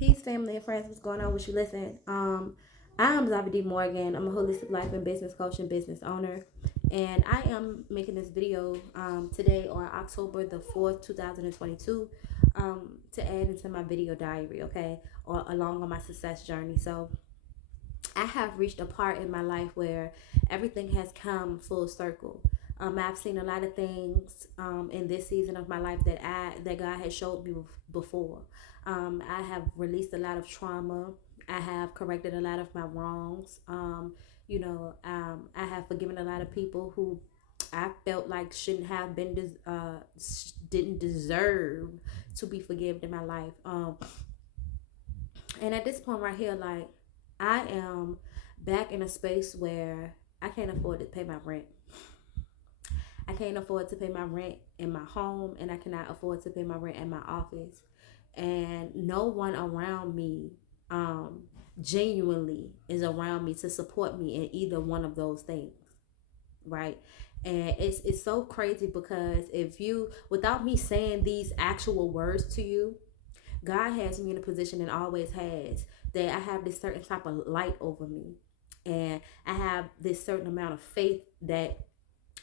Peace, family, and friends. What's going on with you? Listen, I'm Zavi D. Morgan. I'm a holistic life and business coach and business owner. And I am making this video today on October the 4th, 2022, to add into my video diary, okay, or along on my success journey. So I have reached a part in my life where everything has come full circle. I've seen a lot of things in this season of my life that God has showed me before. I have released a lot of trauma. I have corrected a lot of my wrongs. I have forgiven a lot of people who I felt like shouldn't have been didn't deserve to be forgiven in my life. And at this point right here, like I am back in a space where I can't afford to pay my rent. I can't afford to pay my rent in my home, and I cannot afford to pay my rent in my office. And no one around me um, genuinely is around me to support me in either one of those things, right? And it's so crazy because if you, without me saying these actual words to you, God has me in a position and always has that I have this certain type of light over me. And I have this certain amount of faith that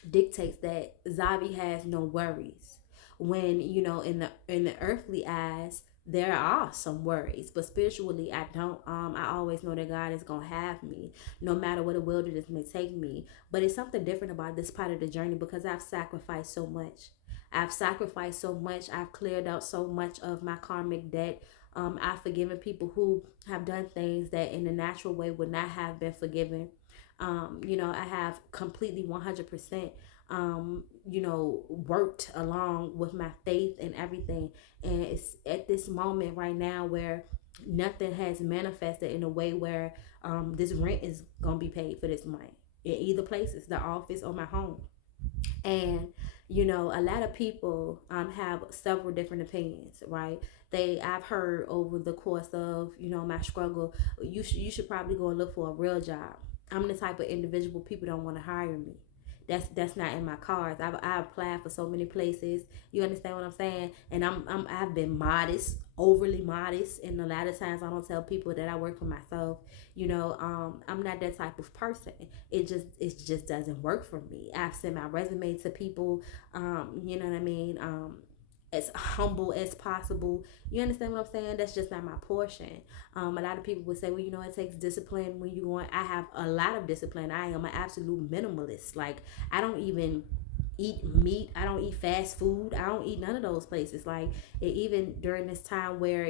dictates that Zabi has no worries. When in the earthly eyes there are some worries, but spiritually I don't. I always know that God is gonna have me, no matter what the wilderness may take me. But it's something different about this part of the journey because I've sacrificed so much. I've sacrificed so much. I've cleared out so much of my karmic debt. I've forgiven people who have done things that in the natural way would not have been forgiven. I have completely 100% worked along with my faith and everything. And it's at this moment right now where nothing has manifested in a way where this rent is gonna be paid for this month. In either places, the office or my home. And a lot of people have several different opinions, right? I've heard over the course of my struggle, you should probably go and look for a real job. I'm the type of individual people don't want to hire me. That's not in my cards. I applied for so many places. You understand what I'm saying? And I've been modest, overly modest, and a lot of times I don't tell people that I work for myself. I'm not that type of person. It just doesn't work for me. I've sent my resume to people. You know what I mean? As humble as possible. You understand what I'm saying? That's just not my portion. A lot of people would say, well, it takes discipline when you're going. I have a lot of discipline. I am an absolute minimalist. Like, I don't even eat meat. I don't eat fast food. I don't eat none of those places. Like, even during this time where,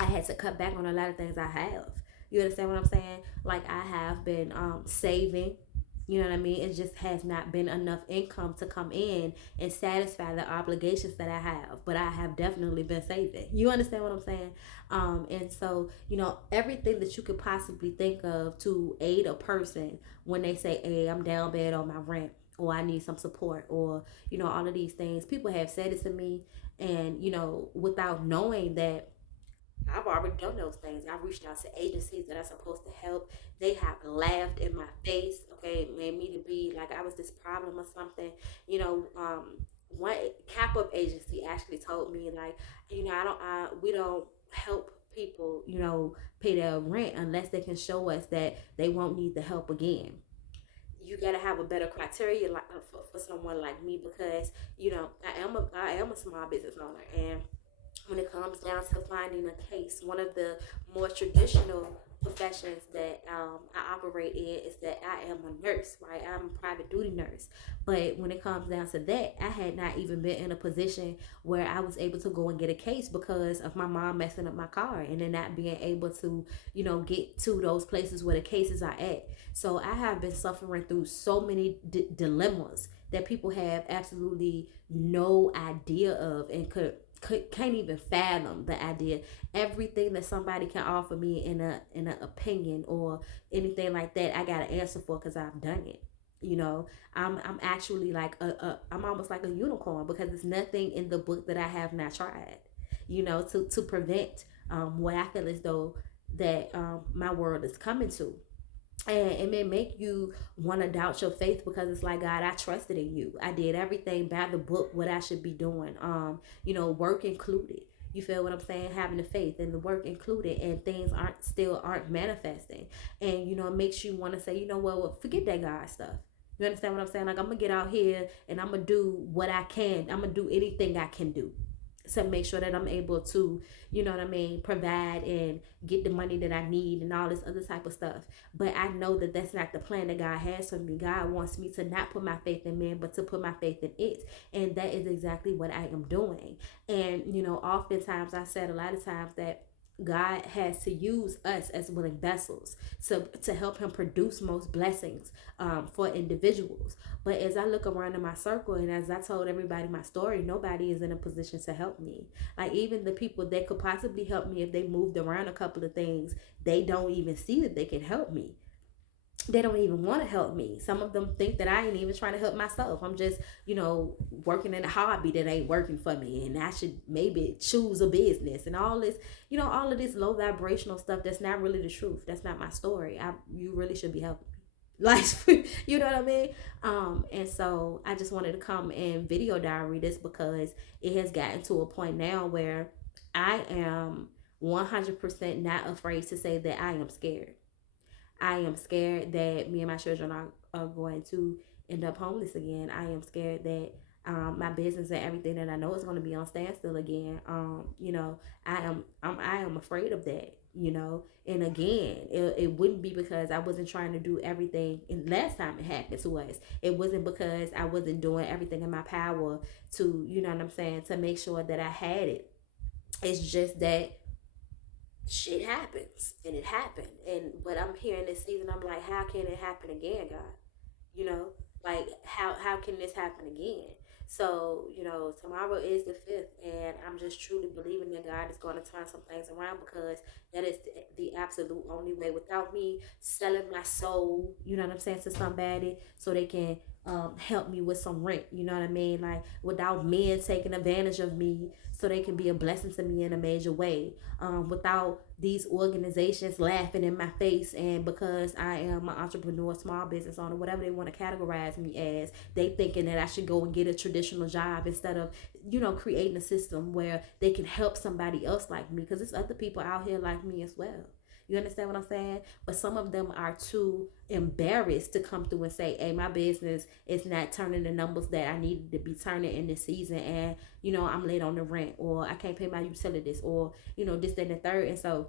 I had to cut back on a lot of things I have. You understand what I'm saying? Like, I have been saving. You know what I mean? It just has not been enough income to come in and satisfy the obligations that I have. But I have definitely been saving. You understand what I'm saying? And so, everything that you could possibly think of to aid a person when they say, hey, I'm down bad on my rent, or I need some support, or, all of these things. People have said it to me, and, without knowing that I've already done those things. I've reached out to agencies that are supposed to help. They have laughed in my face, okay, made me to be like I was this problem or something. One cap up agency actually told me like, we don't help people, pay their rent unless they can show us that they won't need the help again. You got to have a better criteria like for someone like me because I am a small business owner, and when it comes down to finding a case, one of the more traditional professions that I operate in is that I am a nurse, right? I'm a private duty nurse. But when it comes down to that, I had not even been in a position where I was able to go and get a case because of my mom messing up my car and then not being able to, get to those places where the cases are at. So I have been suffering through so many dilemmas that people have absolutely no idea of and can't even fathom the idea. Everything that somebody can offer me in an opinion or anything like that, I got to answer for because I've done it. I'm actually like I'm almost like a unicorn because there's nothing in the book that I have not tried. To prevent what I feel as though that my world is coming to. And it may make you want to doubt your faith because it's like, God, I trusted in you. I did everything by the book what I should be doing, work included. You feel what I'm saying? Having the faith and the work included, and things aren't manifesting. And it makes you want to say, you know what, well, forget that God stuff. You understand what I'm saying? Like, I'm gonna get out here and I'm gonna do what I can. I'm gonna do anything I can do to make sure that I'm able to, provide and get the money that I need and all this other type of stuff. But I know that that's not the plan that God has for me. God wants me to not put my faith in man, but to put my faith in it. And that is exactly what I am doing. And, oftentimes I said a lot of times that God has to use us as willing vessels to help him produce most blessings for individuals. But as I look around in my circle, and as I told everybody my story, nobody is in a position to help me. Like, even the people that could possibly help me if they moved around a couple of things, they don't even see that they can help me. They don't even want to help me. Some of them think that I ain't even trying to help myself. I'm just, working in a hobby that ain't working for me, and I should maybe choose a business and all this, all of this low vibrational stuff. That's not really the truth. That's not my story. You really should be helping me. Like, you know what I mean? And so I just wanted to come and video diary this because it has gotten to a point now where I am 100% not afraid to say that I am scared. I am scared that me and my children are going to end up homeless again. I am scared that my business and everything that I know is going to be on standstill again. I am afraid of that. And again, it wouldn't be because I wasn't trying to do everything. And last time it happened to us, it wasn't because I wasn't doing everything in my power to, you know what I'm saying, to make sure that I had it. It's just that shit happens, and it happened. And but I'm hearing this season, I'm like, how can it happen again, God? you know like how can this happen again? So tomorrow is the 5th, and I'm just truly believing that God is going to turn some things around, because that is the absolute only way. Without me selling my soul, you know what I'm saying, to somebody so they can help me with some rent, you know what I mean, like, without men taking advantage of me so they can be a blessing to me in a major way, without these organizations laughing in my face, and because I am an entrepreneur, small business owner, whatever they want to categorize me as, they thinking that I should go and get a traditional job instead of creating a system where they can help somebody else like me, because there's other people out here like me as well. You understand what I'm saying? But some of them are too embarrassed to come through and say, hey, my business is not turning the numbers that I needed to be turning in this season. And, I'm late on the rent, or I can't pay my utilities, or, this, that, and the third. And so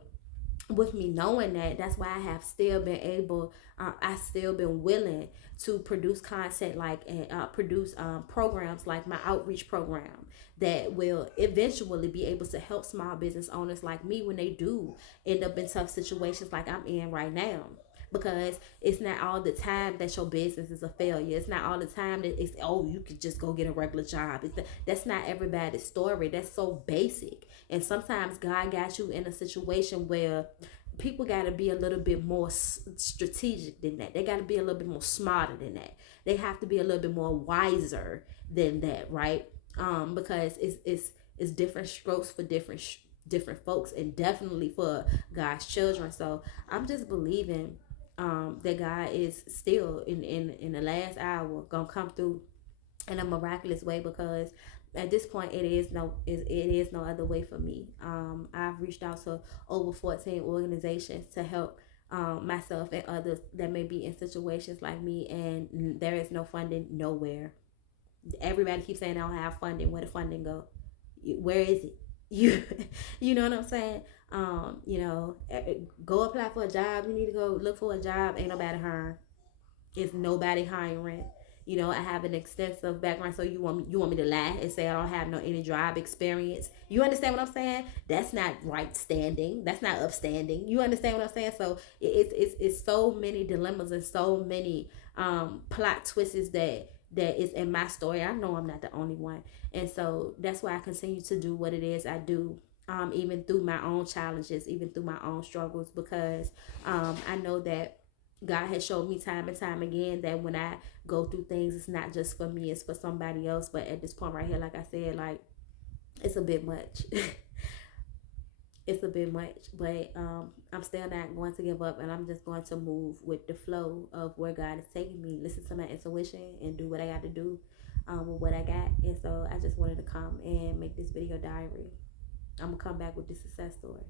with me knowing that, that's why I have still been able, I still been willing to produce content, like, and produce programs like my outreach program that will eventually be able to help small business owners like me when they do end up in tough situations like I'm in right now. Because it's not all the time that your business is a failure. It's not all the time that it's, oh, you could just go get a regular job. That's not everybody's story. That's so basic. And sometimes God got you in a situation where people got to be a little bit more strategic than that. They got to be a little bit more smarter than that. They have to be a little bit more wiser than that, right? Because it's different strokes for different folks, and definitely for God's children. So I'm just believing that God is still in the last hour gonna come through in a miraculous way, because at this point it is no other way for me. I've reached out to over 14 organizations to help myself and others that may be in situations like me, and there is no funding nowhere. Everybody keeps saying I don't have funding. Where the funding go? Where is it? you you know what I'm saying? Go apply for a job. You need to go look for a job. Ain't nobody hiring. It's nobody hiring. I have an extensive background, so you want me to lie and say I don't have no any job experience? You understand what I'm saying? That's not right standing. That's not upstanding. You understand what I'm saying? So it's so many dilemmas and so many plot twists that is in my story. I know I'm not the only one, and so that's why I continue to do what it is I do. Even through my own challenges, even through my own struggles, because I know that God has showed me time and time again that when I go through things, it's not just for me, it's for somebody else. But at this point right here, like I said, like, it's a bit much. It's a bit much, but I'm still not going to give up, and I'm just going to move with the flow of where God is taking me, listen to my intuition, and do what I got to do with what I got. And so I just wanted to come and make this video diary. I'm gonna come back with the success story.